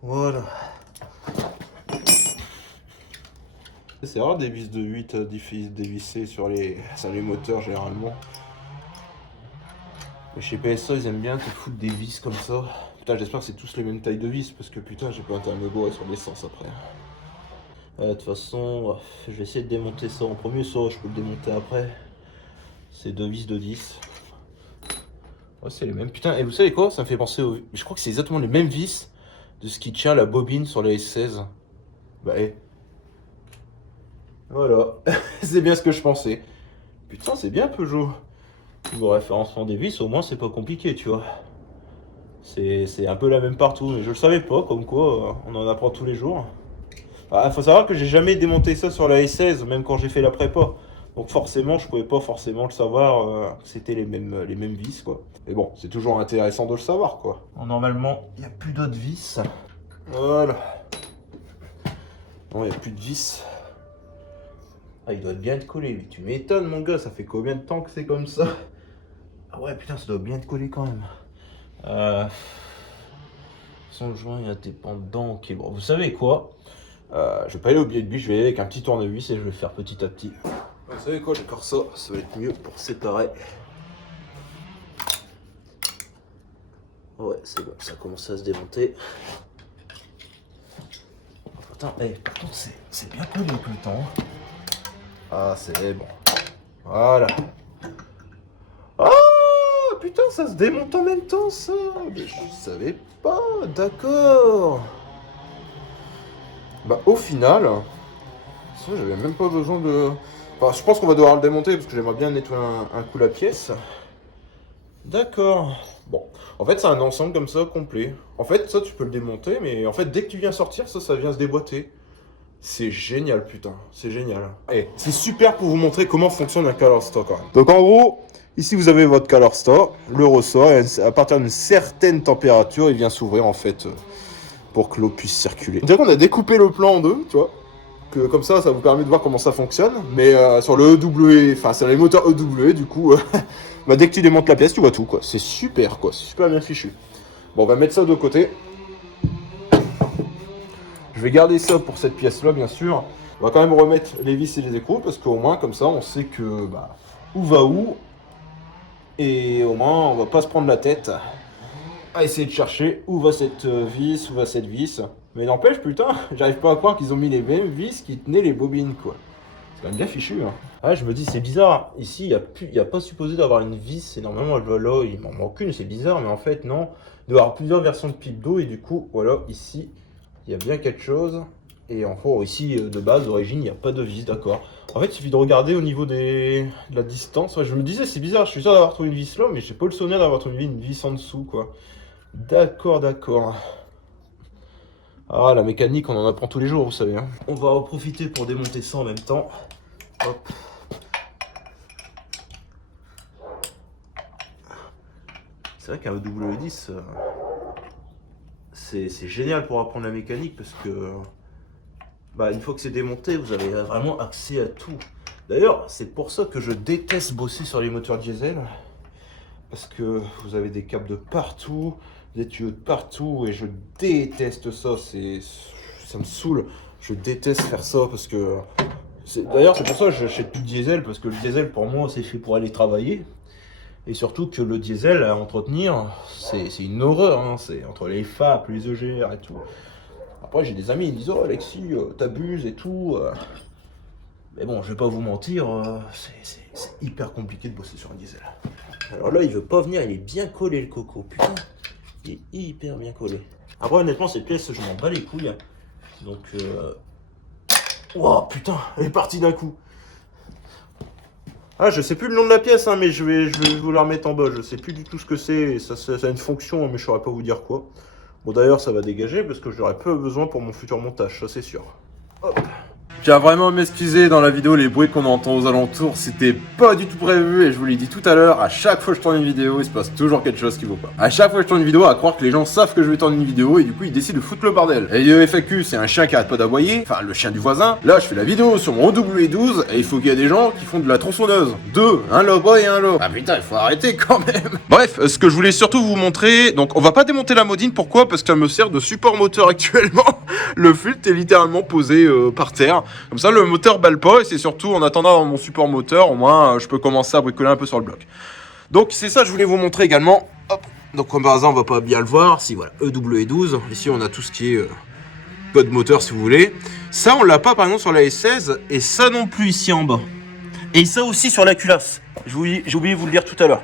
Voilà. C'est rare des vis de 8 dévissées sur les moteurs généralement. Mais chez PSA ils aiment bien te foutre des vis comme ça. Putain, j'espère que c'est tous les mêmes tailles de vis parce que putain j'ai pas intérêt à me bourrer sur l'essence après. De toute façon, je vais essayer de démonter ça en premier, ça je peux le démonter après. C'est 2 vis de 10. Ouais, c'est les mêmes. Putain, et vous savez quoi? Ça me fait penser au... Je crois que c'est exactement les mêmes vis de ce qui tient la bobine sur la S16. Bah, voilà. C'est bien ce que je pensais. Putain, c'est bien Peugeot. Niveau référencement des vis, au moins c'est pas compliqué, tu vois. C'est un peu la même partout, mais je le savais pas, comme quoi on en apprend tous les jours. Ah, faut savoir que j'ai jamais démonté ça sur la S16, même quand j'ai fait la prépa. Donc forcément, je pouvais pas forcément le savoir, que c'était les mêmes vis, quoi. Mais bon, c'est toujours intéressant de le savoir, quoi. Normalement, il n'y a plus d'autres vis. Voilà. Non, il n'y a plus de vis. Ah, il doit bien être collé, lui. Tu m'étonnes, mon gars, ça fait combien de temps que c'est comme ça? Ah ouais, putain, ça doit bien être collé quand même. Son joint, il y a des pendants. Ok, bon, vous savez quoi? Je vais pas aller au billet de bus, je vais aller avec un petit tournevis et je vais faire petit à petit. Vous savez quoi, j'ai encore ça, ça va être mieux pour séparer. Ouais, c'est bon, ça commence à se démonter. Oh, putain, par contre, c'est bien collé avec le temps. Ah, c'est bon. Voilà. Ah, putain, ça se démonte en même temps, ça. Mais je savais pas, d'accord. Bah, au final, ça, j'avais même pas besoin de... Enfin, je pense qu'on va devoir le démonter parce que j'aimerais bien nettoyer un coup la pièce. D'accord. Bon, en fait, c'est un ensemble comme ça, complet. En fait, ça, tu peux le démonter, mais en fait, dès que tu viens sortir, ça vient se déboîter. C'est génial, putain. C'est génial. Et c'est super pour vous montrer comment fonctionne un Color Store, quand même. Donc, en gros, ici, vous avez votre Color Store, le ressort, et à partir d'une certaine température, il vient s'ouvrir, en fait, pour que l'eau puisse circuler. On dirait qu'on a découpé le plan en deux, tu vois. Que comme ça vous permet de voir comment ça fonctionne. Mais sur le EW, enfin sur les moteurs EW, du coup, bah, dès que tu démontes la pièce, tu vois tout, quoi. C'est super, quoi. C'est super bien fichu. Bon, on va mettre ça de côté. Je vais garder ça pour cette pièce-là, bien sûr. On va quand même remettre les vis et les écrous, parce qu'au moins, comme ça, on sait que, bah, où va où. Et au moins, on va pas se prendre la tête à essayer de chercher où va cette vis, où va cette vis. Mais n'empêche, putain, j'arrive pas à croire qu'ils ont mis les mêmes vis qui tenaient les bobines, quoi. C'est quand même bien fichu, hein. Ah, je me dis, c'est bizarre. Ici, il n'y a pas supposé d'avoir une vis. Et normalement, elle va là, il m'en manque une, c'est bizarre. Mais en fait, non. Il doit y avoir plusieurs versions de pipe d'eau. Et du coup, voilà, ici, il y a bien quelque chose. Et en gros, ici, de base, d'origine, il n'y a pas de vis, d'accord. En fait, il suffit de regarder au niveau de la distance. Ouais, je me disais, c'est bizarre, je suis sûr d'avoir trouvé une vis là, mais j'ai pas le souvenir d'avoir trouvé une vis en dessous, quoi. D'accord, d'accord. Ah, la mécanique, on en apprend tous les jours, vous savez. Hein. On va en profiter pour démonter ça en même temps. Hop. C'est vrai qu'un W10, c'est génial pour apprendre la mécanique parce que bah, une fois que c'est démonté, vous avez vraiment accès à tout. D'ailleurs, c'est pour ça que je déteste bosser sur les moteurs diesel. Parce que vous avez des câbles de partout, des tuyaux de partout, et je déteste ça, ça me saoule. Je déteste faire ça parce que... D'ailleurs, c'est pour ça que je n'achète plus de diesel, parce que le diesel, pour moi, c'est fait pour aller travailler. Et surtout que le diesel, à entretenir, c'est une horreur, hein. C'est entre les FAP, les EGR et tout. Après, j'ai des amis, ils me disent « Oh, Alexis, t'abuses et tout. » Mais bon, je vais pas vous mentir, c'est hyper compliqué de bosser sur un diesel. Alors là, il veut pas venir, il est bien collé le coco, putain. Il est hyper bien collé. Après, honnêtement, cette pièce, je m'en bats les couilles. Donc, oh putain, elle est partie d'un coup. Ah, je sais plus le nom de la pièce, hein, mais je vais vous la remettre en bas. Je sais plus du tout ce que c'est. Ça a une fonction, mais je saurais pas vous dire quoi. Bon, d'ailleurs, ça va dégager parce que j'aurai peu besoin pour mon futur montage, ça c'est sûr. Hop. Je tiens vraiment à m'excuser dans la vidéo, les bruits qu'on entend aux alentours, c'était pas du tout prévu et je vous l'ai dit tout à l'heure, à chaque fois que je tourne une vidéo, il se passe toujours quelque chose qui vaut pas. À chaque fois que je tourne une vidéo, à croire que les gens savent que je vais tourner une vidéo et du coup ils décident de foutre le bordel. Et FAQ, c'est un chien qui arrête pas d'aboyer, enfin le chien du voisin. Là, je fais la vidéo sur mon W12 et il faut qu'il y ait des gens qui font de la tronçonneuse. Deux, un lobo et un lot. Ah putain, il faut arrêter quand même. Bref, ce que je voulais surtout vous montrer, donc on va pas démonter la modine, pourquoi? Parce qu'elle me sert de support moteur actuellement. Le filtre est littéralement posé par terre. Comme ça, le moteur balle pas et c'est surtout en attendant mon support moteur, au moins je peux commencer à bricoler un peu sur le bloc. Donc c'est ça que je voulais vous montrer également. Hop. Donc comme par hasard, on va pas bien le voir. Si voilà, EW12. Ici on a tout ce qui est code moteur si vous voulez. Ça on l'a pas par exemple sur la S16 et ça non plus ici en bas. Et ça aussi sur la culasse. J'ai oublié de vous le dire tout à l'heure.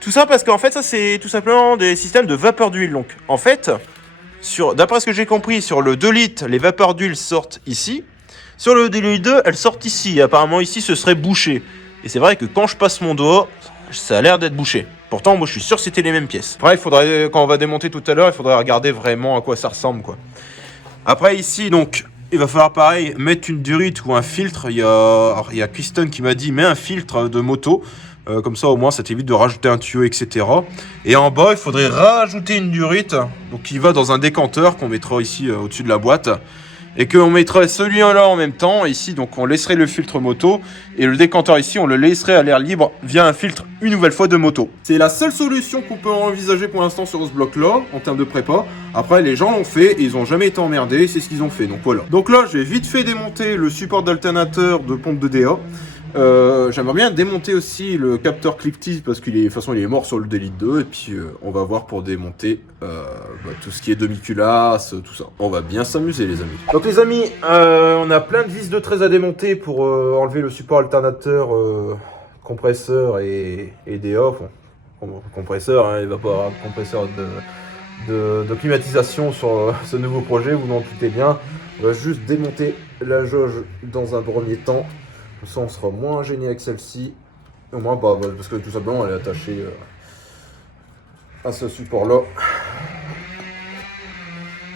Tout ça parce qu'en fait ça c'est tout simplement des systèmes de vapeur d'huile. Donc en fait, d'après ce que j'ai compris, sur le 2 litres, les vapeurs d'huile sortent ici. Sur le DLI2, elles sortent ici. Apparemment, ici, ce serait bouché. Et c'est vrai que quand je passe mon doigt, ça a l'air d'être bouché. Pourtant, moi, je suis sûr que c'était les mêmes pièces. Après, il faudrait, quand on va démonter tout à l'heure, il faudrait regarder vraiment à quoi ça ressemble, quoi. Après, ici, donc, il va falloir pareil mettre une durite ou un filtre. Il y a Kristen qui m'a dit mets un filtre de moto. Comme ça au moins ça t'évite de rajouter un tuyau, etc. Et en bas il faudrait rajouter une durite, donc qui va dans un décanteur qu'on mettra ici au-dessus de la boîte. Et qu'on mettrait celui-là en même temps ici, donc on laisserait le filtre moto. Et le décanteur ici on le laisserait à l'air libre via un filtre une nouvelle fois de moto. C'est la seule solution qu'on peut envisager pour l'instant sur ce bloc là en termes de prépa. Après les gens l'ont fait et ils ont jamais été emmerdés, c'est ce qu'ils ont fait, donc voilà. Donc là j'ai vite fait démonter le support d'alternateur de pompe de DA. J'aimerais bien démonter aussi le capteur Clip-T parce qu'il est, de toute façon il est mort sur le Delete 2 et puis on va voir pour démonter tout ce qui est demi-culasse, tout ça. On va bien s'amuser les amis. Donc les amis, on a plein de vis de 13 à démonter pour enlever le support alternateur, compresseur et DA. Compresseur, hein, il va pas avoir de compresseur de climatisation sur ce nouveau projet, vous n'en doutez bien. On va juste démonter la jauge dans un premier temps. Comme ça on sera moins gêné avec celle-ci. Au moins parce que tout simplement elle est attachée à ce support là.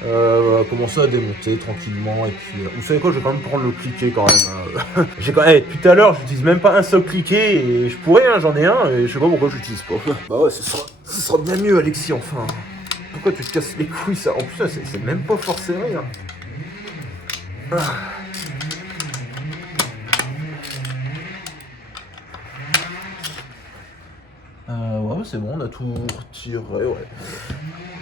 On va commencer à démonter tranquillement et puis vous savez quoi, je vais quand même prendre le cliquet quand même. Depuis à l'heure j'utilise même pas un seul cliquet et je pourrais, hein, j'en ai un et je sais pas pourquoi j'utilise pas. Bah ouais, ce sera bien mieux Alexis enfin. Pourquoi tu te casses les couilles ça? En plus c'est même pas forcé rien. Ouais, c'est bon, on a tout retiré, ouais.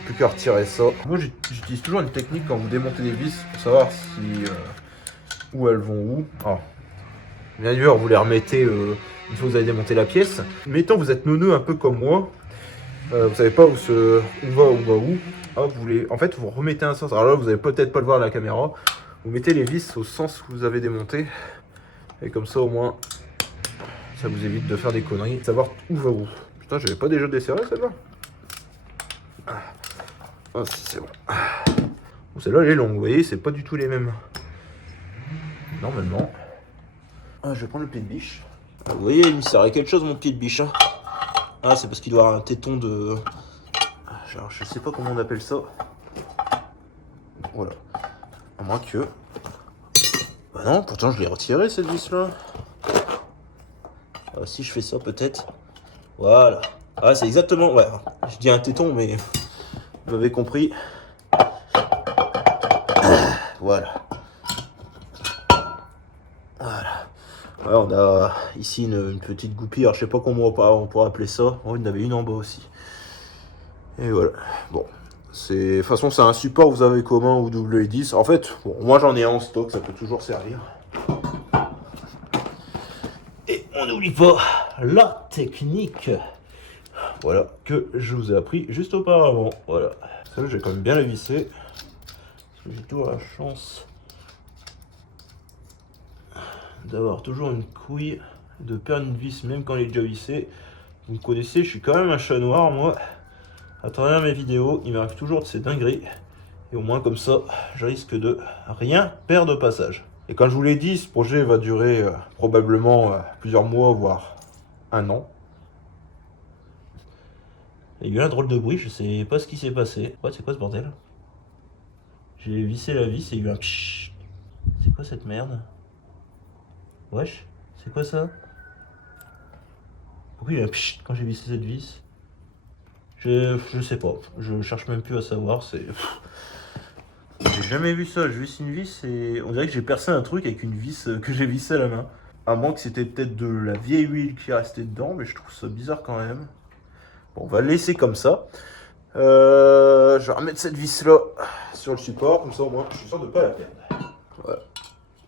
Plus qu'à retirer ça. Moi, j'utilise toujours une technique quand vous démontez les vis pour savoir si où elles vont où. Ah. Bien sûr, vous les remettez une fois que vous avez démonté la pièce. Mettons, vous êtes neuneux un peu comme moi. Vous savez pas où va où. Ah, en fait, vous remettez un sens. Alors là, vous allez peut-être pas le voir à la caméra. Vous mettez les vis au sens que vous avez démonté. Et comme ça, au moins, ça vous évite de faire des conneries. De savoir où va où. Putain, j'avais pas déjà desserré celle-là. Ah, si, c'est bon. Bon, celle-là, elle est longue, vous voyez, c'est pas du tout les mêmes. Normalement. Ah, je vais prendre le pied de biche. Ah, vous voyez, il me servait quelque chose, mon pied de biche. Hein. Ah, c'est parce qu'il doit avoir un téton de... Genre, je sais pas comment on appelle ça. Voilà. À moins que... Bah non, pourtant, je l'ai retiré, cette vis-là. Ah, si je fais ça, peut-être... Voilà. Ah, c'est exactement... Ouais, je dis un téton, mais... Vous m'avez compris. Voilà. Voilà. Ouais, on a ici une petite goupille. Alors, je sais pas comment on pourrait appeler ça. Oh, il y en avait une en bas aussi. Et voilà. Bon. De toute façon, c'est un support que vous avez commun ou W10. En fait, bon, moi, j'en ai un en stock. Ça peut toujours servir. Et on n'oublie pas la technique. Voilà, que je vous ai appris juste auparavant. Voilà. Ça, j'ai quand même bien la visser. Parce que j'ai toujours la chance d'avoir toujours une couille, de perdre une vis même quand elle est déjà vissée. Vous me connaissez, je suis quand même un chat noir, moi. À travers mes vidéos, il m'arrive toujours de ces dingueries. Et au moins comme ça, je risque de rien perdre au passage. Et quand je vous l'ai dit, ce projet va durer probablement plusieurs mois, voire un an. Il y a eu un drôle de bruit, je sais pas ce qui s'est passé. Ouais, c'est quoi ce bordel? J'ai vissé la vis et il y a eu un pshhh. C'est quoi cette merde? Wesh, c'est quoi ça? Pourquoi il y a eu un pshhh quand j'ai vissé cette vis? Je sais pas, je cherche même plus à savoir, c'est... J'ai jamais vu ça, je visse une vis et on dirait que j'ai percé un truc avec une vis que j'ai vissée à la main. À moins que c'était peut-être de la vieille huile qui est restée dedans, mais je trouve ça bizarre quand même. Bon, on va le laisser comme ça. Je vais remettre cette vis-là sur le support, comme ça au moins je suis sûr de ne pas la perdre. Voilà,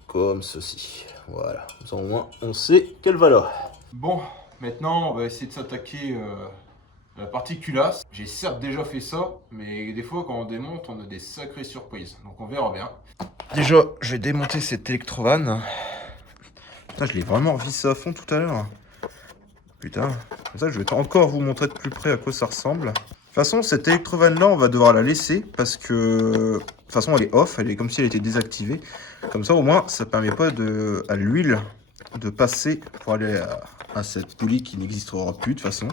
comme ceci. Voilà, comme ça au moins on sait qu'elle va là. Bon, maintenant on va essayer de s'attaquer à la partie culasse. J'ai certes déjà fait ça, mais des fois quand on démonte, on a des sacrées surprises. Donc on verra bien. Déjà, je vais démonter cette électrovanne. Putain, je l'ai vraiment revissé à fond tout à l'heure. Putain, comme ça je vais encore vous montrer de plus près à quoi ça ressemble. De toute façon, cette électrovanne là, on va devoir la laisser parce que de toute façon elle est off, elle est comme si elle était désactivée. Comme ça au moins ça permet pas à l'huile de passer pour aller à cette poulie qui n'existera plus de toute façon.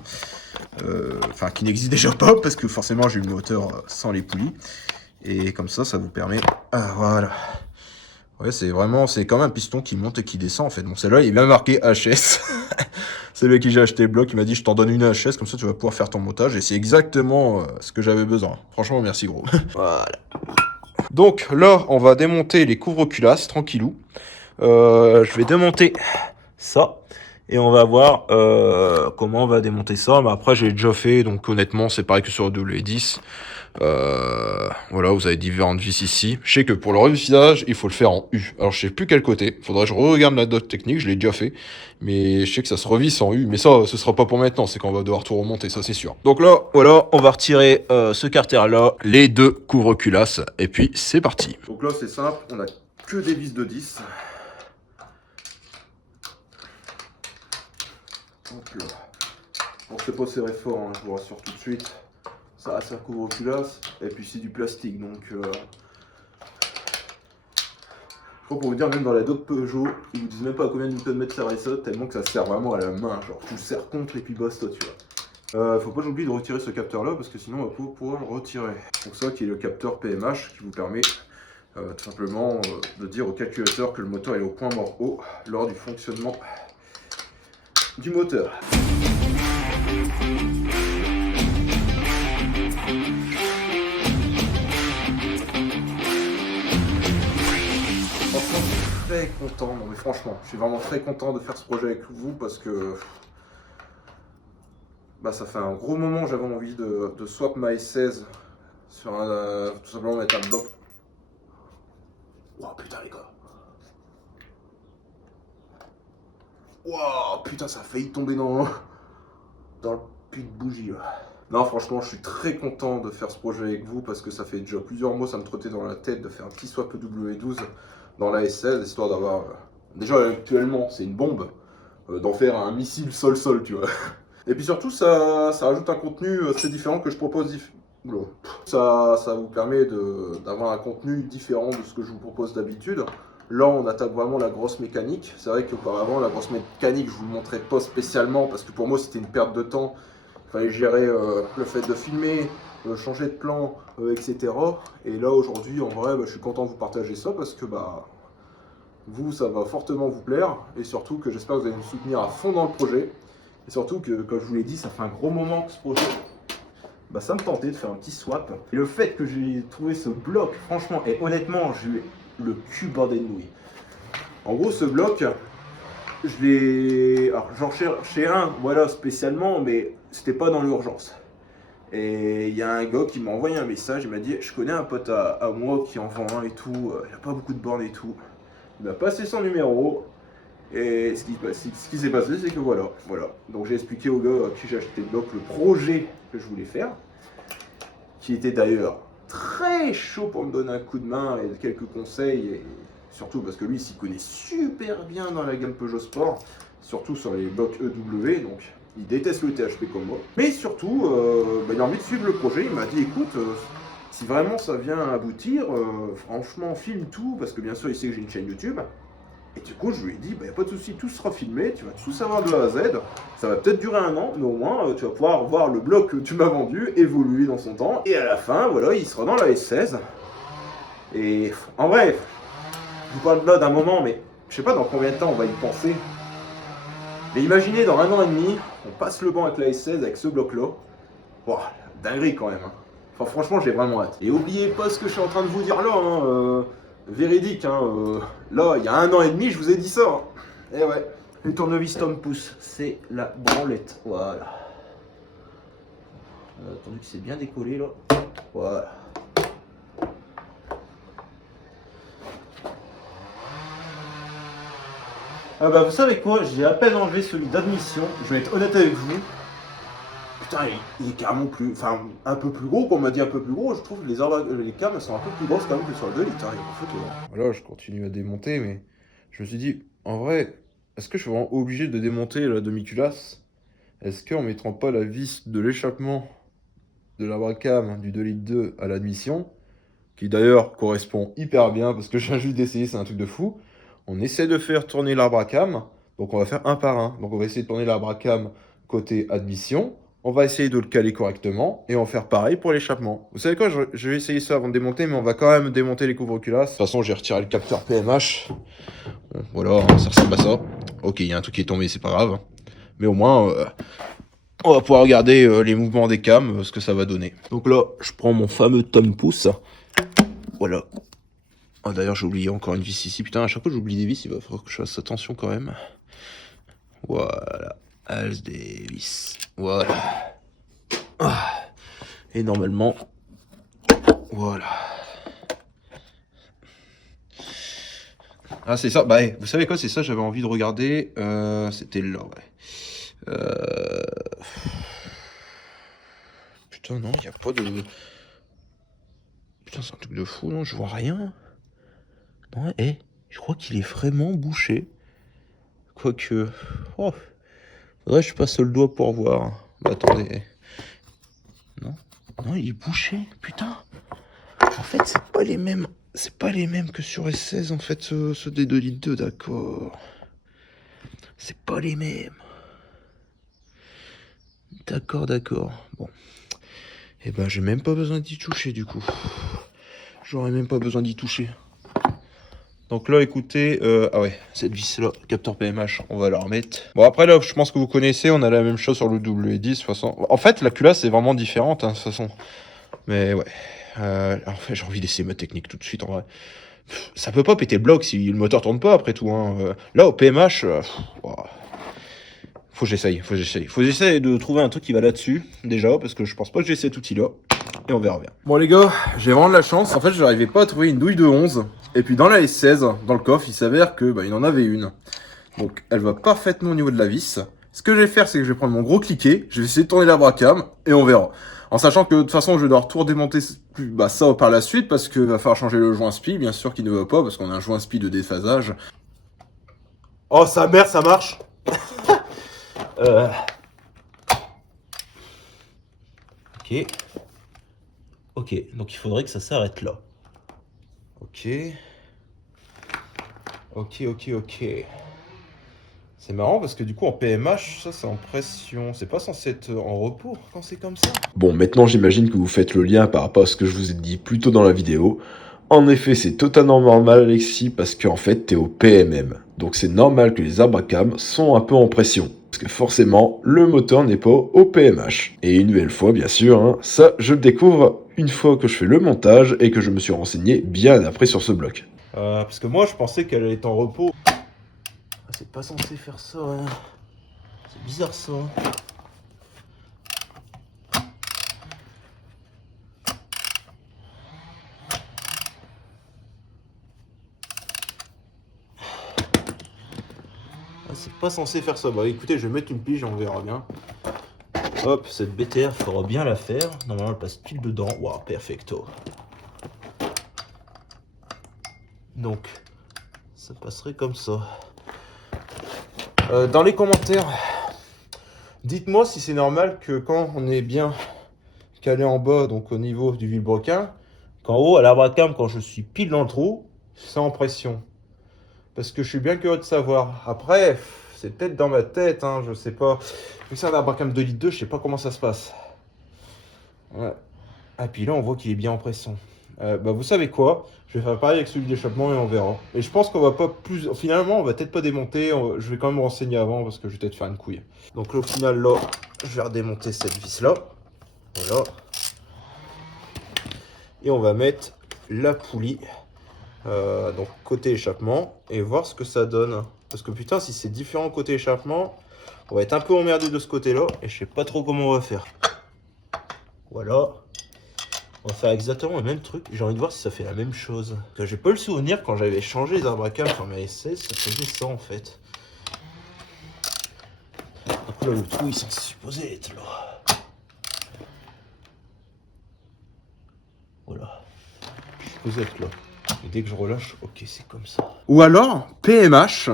Enfin qui n'existe déjà pas parce que forcément j'ai eu le moteur sans les poulies. Et comme ça vous permet... Ah voilà. Ouais, c'est quand même un piston qui monte et qui descend en fait. Bon, celle-là, il est bien marqué HS. C'est lui qui j'ai acheté le bloc, il m'a dit je t'en donne une HS, comme ça tu vas pouvoir faire ton montage. Et c'est exactement ce que j'avais besoin. Franchement, merci gros. Voilà. Donc là, on va démonter les couvre-culasses, tranquillou. Je vais démonter ça. Et on va voir comment on va démonter ça. Mais après, j'ai déjà fait, donc honnêtement, c'est pareil que sur le W10. Voilà, vous avez différentes vis ici. Je sais que pour le revissage, il faut le faire en U. Alors, je sais plus quel côté. Faudrait que je regarde la doc technique, je l'ai déjà fait. Mais je sais que ça se revisse en U. Mais ça, ce sera pas pour maintenant. C'est quand on va devoir tout remonter, ça c'est sûr. Donc là, voilà, on va retirer ce carter-là, les deux couvre-culasses. Et puis, c'est parti. Donc là, c'est simple. On a que des vis de 10. Donc là, on se pas serrer fort, hein, je vous rassure tout de suite. Ça couvre culasse, et puis c'est du plastique, donc je crois pour vous dire, même dans la doc Peugeot, ils vous disent même pas à combien de Nm serrer ça, tellement que ça sert vraiment à la main, genre tu le serres contre et puis basta, tu vois. Faut pas que j'oublie de retirer ce capteur là, parce que sinon on va pas pouvoir le retirer. Donc ça qui est le capteur PMH, qui vous permet tout simplement de dire au calculateur que le moteur est au point mort haut lors du fonctionnement du moteur. Franchement, je suis très content, non mais franchement, je suis vraiment très content de faire ce projet avec vous parce que bah, ça fait un gros moment j'avais envie de swap ma S16 sur un, tout simplement mettre un bloc. Oh putain les gars. Wow, putain, ça a failli tomber dans le puits de bougie. Là. Non, franchement, je suis très content de faire ce projet avec vous parce que ça fait déjà plusieurs mois, ça me trottait dans la tête de faire un petit swap W12 dans la S16, histoire d'avoir... Déjà, actuellement, c'est une bombe, d'en faire un missile sol-sol, tu vois. Et puis surtout, ça rajoute un contenu assez différent que je propose. Ça vous permet d'avoir un contenu différent de ce que je vous propose d'habitude. Là, on attaque vraiment la grosse mécanique. C'est vrai qu'auparavant, la grosse mécanique, je vous le montrais pas spécialement parce que pour moi, c'était une perte de temps. Il fallait gérer le fait de filmer, changer de plan, etc. Et là, aujourd'hui, en vrai, je suis content de vous partager ça parce que vous, ça va fortement vous plaire. Et surtout que j'espère que vous allez me soutenir à fond dans le projet. Et surtout que, comme je vous l'ai dit, ça fait un gros moment que ce projet... ça me tentait de faire un petit swap. Et le fait que j'ai trouvé ce bloc, franchement, et honnêtement, j'ai eu le cul bordé de nouilles. En gros, ce bloc, je l'ai... Alors, j'en cherchais un, voilà, spécialement, mais c'était pas dans l'urgence. Et il y a un gars qui m'a envoyé un message, il m'a dit, je connais un pote à moi qui en vend un et tout, il a pas beaucoup de bornes et tout. Il m'a passé son numéro. Et ce qui s'est passé, c'est que voilà. Donc j'ai expliqué au gars à qui j'ai acheté le bloc le projet que je voulais faire, qui était d'ailleurs très chaud pour me donner un coup de main et quelques conseils, et surtout parce que lui s'y connaît super bien dans la gamme Peugeot Sport, surtout sur les blocs EW, donc il déteste le THP comme moi. Mais surtout, il a envie de suivre le projet, il m'a dit écoute, si vraiment ça vient à aboutir, franchement filme tout, parce que bien sûr il sait que j'ai une chaîne YouTube. Et du coup, je lui ai dit, y a pas de souci, tout sera filmé, tu vas tout savoir de A à Z. Ça va peut-être durer 1 an, mais au moins, tu vas pouvoir voir le bloc que tu m'as vendu évoluer dans son temps. Et à la fin, voilà, il sera dans la S16. Et en vrai, je vous parle là d'un moment, mais je sais pas dans combien de temps on va y penser. Mais imaginez, dans 1 an et demi, on passe le banc avec la S16, avec ce bloc-là. Wow, dinguerie quand même. Hein. Enfin, franchement, j'ai vraiment hâte. Et oubliez pas ce que je suis en train de vous dire là, hein, véridique, hein, là, il y a 1 an et demi, je vous ai dit ça. Hein. Et ouais, le tournevis Tom Pouce, c'est la branlette. Voilà. Attendu que c'est bien décollé là. Voilà. Ah vous savez quoi, j'ai à peine enlevé celui d'admission, je vais être honnête avec vous. Putain, il est carrément plus, enfin un peu plus gros, qu'on m'a dit un peu plus gros, je trouve que les câbles sont un peu plus grosses quand même que sur le 2 litres, il y a une photo. Voilà, je continue à démonter, mais je me suis dit, en vrai, est-ce que je suis vraiment obligé de démonter la demi-culasse? Est-ce qu'en mettant pas la vis de l'échappement de la bracam du 2 litres 2 à l'admission, qui d'ailleurs correspond hyper bien, parce que je viens juste d'essayer, c'est un truc de fou, on essaie de faire tourner l'arbre à cam, donc on va faire un par un. Donc on va essayer de tourner l'arbre à cam côté admission, On va essayer de le caler correctement et en faire pareil pour l'échappement. Vous savez quoi, je vais essayer ça avant de démonter, mais on va quand même démonter les couvre-culasses. De toute façon, j'ai retiré le capteur PMH. Bon, voilà, ça ressemble à ça. Ok, il y a un truc qui est tombé, c'est pas grave. Mais au moins, on va pouvoir regarder les mouvements des cams, ce que ça va donner. Donc là, je prends mon fameux Tom Pouce. Voilà. Oh, d'ailleurs, j'ai oublié encore une vis ici. Putain, à chaque fois que j'oublie des vis, il va falloir que je fasse attention quand même. Voilà. As des vis. Voilà. Ah. Et normalement, voilà. Ah, c'est ça. Bah, vous savez quoi, c'est ça, j'avais envie de regarder. C'était là, ouais. Putain, non, il n'y a pas de... Putain, c'est un truc de fou, non, je vois rien. Non, je crois qu'il est vraiment bouché. Quoique... Oh, faudrait que je passe le doigt pour voir. Bah, attendez. Non, non, il est bouché, putain. En fait, c'est pas les mêmes... C'est pas les mêmes que sur S16, en fait, ce D2 Litre 2, d'accord. C'est pas les mêmes. D'accord, d'accord. Bon. Eh ben, j'ai même pas besoin d'y toucher, du coup. J'aurais même pas besoin d'y toucher. Donc là, écoutez, ah ouais, cette vis-là, capteur PMH, on va la remettre. Bon, après là, je pense que vous connaissez, on a la même chose sur le W10, de toute façon. En fait, la culasse est vraiment différente, hein, de toute façon. Mais ouais, en fait, j'ai envie d'essayer ma technique tout de suite, en vrai. Ça peut pas péter le bloc si le moteur tourne pas, après tout, hein. Là, au PMH, wow. Faut que j'essaye. Faut que j'essaye de trouver un truc qui va là-dessus, déjà, parce que je pense pas que j'ai cet outil-là. Et on verra bien. Bon les gars, j'ai vraiment de la chance. En fait, je n'arrivais pas à trouver une douille de 11. Et puis dans la S16, dans le coffre, il s'avère que il en avait une. Donc elle va parfaitement au niveau de la vis. Ce que je vais faire, c'est que je vais prendre mon gros cliquet, je vais essayer de tourner la bracam, et on verra. En sachant que de toute façon, je vais devoir tout redémonter ça par la suite, parce qu'il va falloir changer le joint SPI, bien sûr, qui ne va pas, parce qu'on a un joint SPI de déphasage. Oh sa mère, ça marche. Ok. Ok, donc il faudrait que ça s'arrête là. Ok. Ok. C'est marrant parce que du coup en PMH, ça c'est en pression. C'est pas censé être en repos quand c'est comme ça. Bon, maintenant j'imagine que vous faites le lien par rapport à ce que je vous ai dit plus tôt dans la vidéo. En effet, c'est totalement normal Alexis parce qu'en fait t'es au PMM. Donc c'est normal que les arbres à cam sont un peu en pression. Parce que forcément, le moteur n'est pas au PMH. Et une nouvelle fois, bien sûr, hein, ça je le découvre une fois que je fais le montage et que je me suis renseigné bien après sur ce bloc. Parce que moi je pensais qu'elle allait être en repos. Ah, c'est pas censé faire ça, hein. C'est bizarre ça. Ah, c'est pas censé faire ça. Bah écoutez, je vais mettre une pige et on verra bien. Hop, cette BTR fera bien l'affaire. Normalement, elle passe pile dedans. Waouh, perfecto. Donc, ça passerait comme ça. Dans les commentaires, dites-moi si c'est normal que quand on est bien calé en bas, donc au niveau du vilebrequin, qu'en haut, à l'arbre à cam, quand je suis pile dans le trou, c'est en pression. Parce que je suis bien curieux de savoir. Après, c'est peut-être dans ma tête, hein, je sais pas. Vu que c'est un arbre à cam 2 litres 2, je sais pas comment ça se passe. Ouais. Ah, puis là, on voit qu'il est bien en pression. Vous savez quoi? Je vais faire pareil avec celui d'échappement et on verra. Et je pense qu'on va pas plus... Finalement, on va peut-être pas démonter. Je vais quand même me renseigner avant parce que je vais peut-être faire une couille. Donc là, au final, là, je vais redémonter cette vis-là. Voilà. Et on va mettre la poulie. Donc côté échappement. Et voir ce que ça donne. Parce que putain, si c'est différent côté échappement, on va être un peu emmerdé de ce côté-là. Et je sais pas trop comment on va faire. Voilà. On va faire exactement le même truc. J'ai envie de voir si ça fait la même chose. Parce que j'ai pas le souvenir quand j'avais changé les arbres à cam sur mes S16, ça faisait ça en fait. Donc là, le trou, il est supposé être là. Voilà. Il est supposé être là. Et dès que je relâche, ok, c'est comme ça. Ou alors, PMH.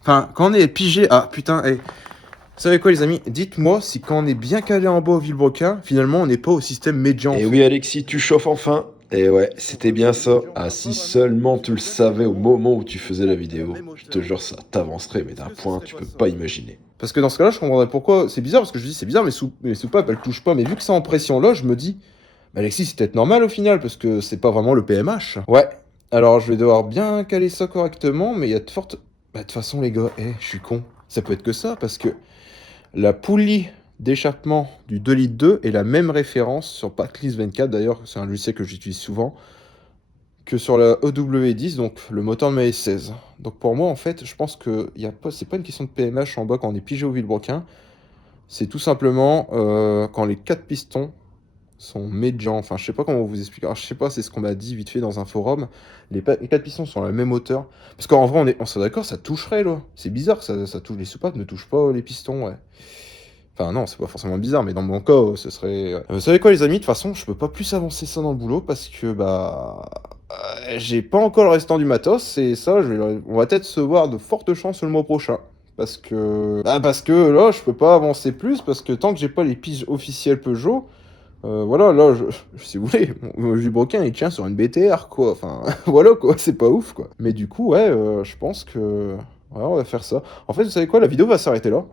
Enfin, quand on est pigé... Ah, putain, Vous savez quoi les amis? Dites-moi si quand on est bien calé en bas au vilebrequin, finalement on n'est pas au système médian. Et oui Alexis, tu chauffes enfin. Et ouais, c'était bien ça. Ah si seulement tu le savais au moment où tu faisais la vidéo, je te jure ça t'avancerait mais d'un point tu peux pas imaginer. Parce que dans ce cas-là, je comprendrais pourquoi. C'est bizarre, parce que je dis, c'est bizarre, mes soupapes, elles touchent pas. Mais vu que c'est en pression là, je me dis, bah, Alexis, c'est peut-être normal au final, parce que c'est pas vraiment le PMH. Ouais, alors je vais devoir bien caler ça correctement, mais il y a de fortes. Bah, de toute façon, les gars, je suis con. Ça peut être que ça, parce que la poulie d'échappement du 2 litres 2 est la même référence sur Packlist 24. D'ailleurs, c'est un logiciel que j'utilise souvent, que sur la EW10, donc le moteur de ma S16. Donc pour moi, en fait, je pense que c'est pas une question de PMH en bas quand on est pigé au vilebrequin. C'est tout simplement quand les 4 pistons sont médians. Enfin, je sais pas comment vous expliquer. Alors, je sais pas, c'est ce qu'on m'a dit vite fait dans un forum. Les 4 pistons sont à la même hauteur. Parce qu'en vrai, on s'est d'accord, ça toucherait là. C'est bizarre que ça touche. Les soupapes ne touchent pas les pistons, ouais. Enfin non, c'est pas forcément bizarre, mais dans mon cas, ce serait... Vous savez quoi les amis, de toute façon, je peux pas plus avancer ça dans le boulot parce que, j'ai pas encore le restant du matos, et ça, on va peut-être se voir de fortes chances le mois prochain. Parce que là, je peux pas avancer plus, parce que tant que j'ai pas les piges officielles Peugeot, voilà, là, si vous voulez, mon vilebrequin, il tient sur une BTR, quoi. Enfin, voilà, quoi, c'est pas ouf, quoi. Mais du coup, ouais, je pense que... Ouais, on va faire ça. En fait, vous savez quoi, la vidéo va s'arrêter là.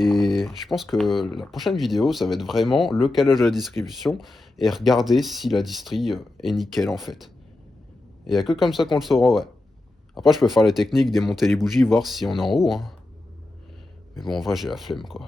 Et je pense que la prochaine vidéo, ça va être vraiment le calage de la distribution et regarder si la distri est nickel en fait. Et il n'y a que comme ça qu'on le saura, ouais. Après, je peux faire la technique, démonter les bougies, voir si on est en haut. Hein. Mais bon, en vrai, j'ai la flemme, quoi.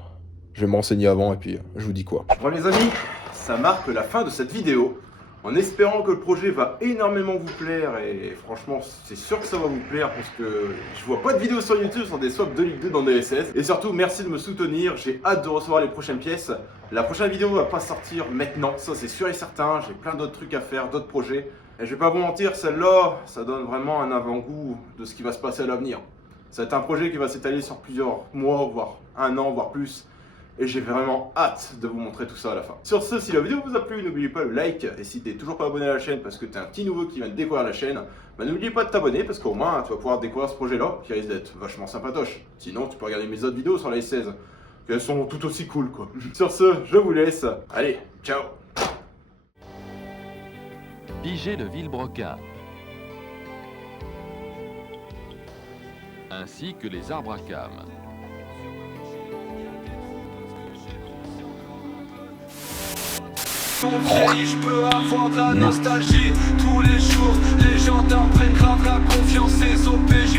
Je vais me renseigner avant et puis je vous dis quoi. Bon les amis, ça marque la fin de cette vidéo. En espérant que le projet va énormément vous plaire, et franchement c'est sûr que ça va vous plaire parce que je vois pas de vidéos sur YouTube sur des swaps de Ligue 2 dans DSS. Et surtout merci de me soutenir, j'ai hâte de recevoir les prochaines pièces. La prochaine vidéo va pas sortir maintenant, ça c'est sûr et certain, j'ai plein d'autres trucs à faire, d'autres projets. Et je vais pas vous mentir, celle-là, ça donne vraiment un avant-goût de ce qui va se passer à l'avenir. Ça va être un projet qui va s'étaler sur plusieurs mois, voire un an, voire plus. Et j'ai vraiment hâte de vous montrer tout ça à la fin. Sur ce, si la vidéo vous a plu, n'oubliez pas le like. Et si t'es toujours pas abonné à la chaîne parce que t'es un petit nouveau qui vient de découvrir la chaîne, n'oubliez pas de t'abonner parce qu'au moins tu vas pouvoir découvrir ce projet-là qui risque d'être vachement sympatoche. Sinon, tu peux regarder mes autres vidéos sur la S16, qu'elles sont tout aussi cool quoi. Sur ce, je vous laisse. Allez, ciao. Piger le vilebrequin, ainsi que les arbres à cames. Je peux avoir de la nostalgie tous les jours. Les gendarmes prennent grave la confiance, ces OPJ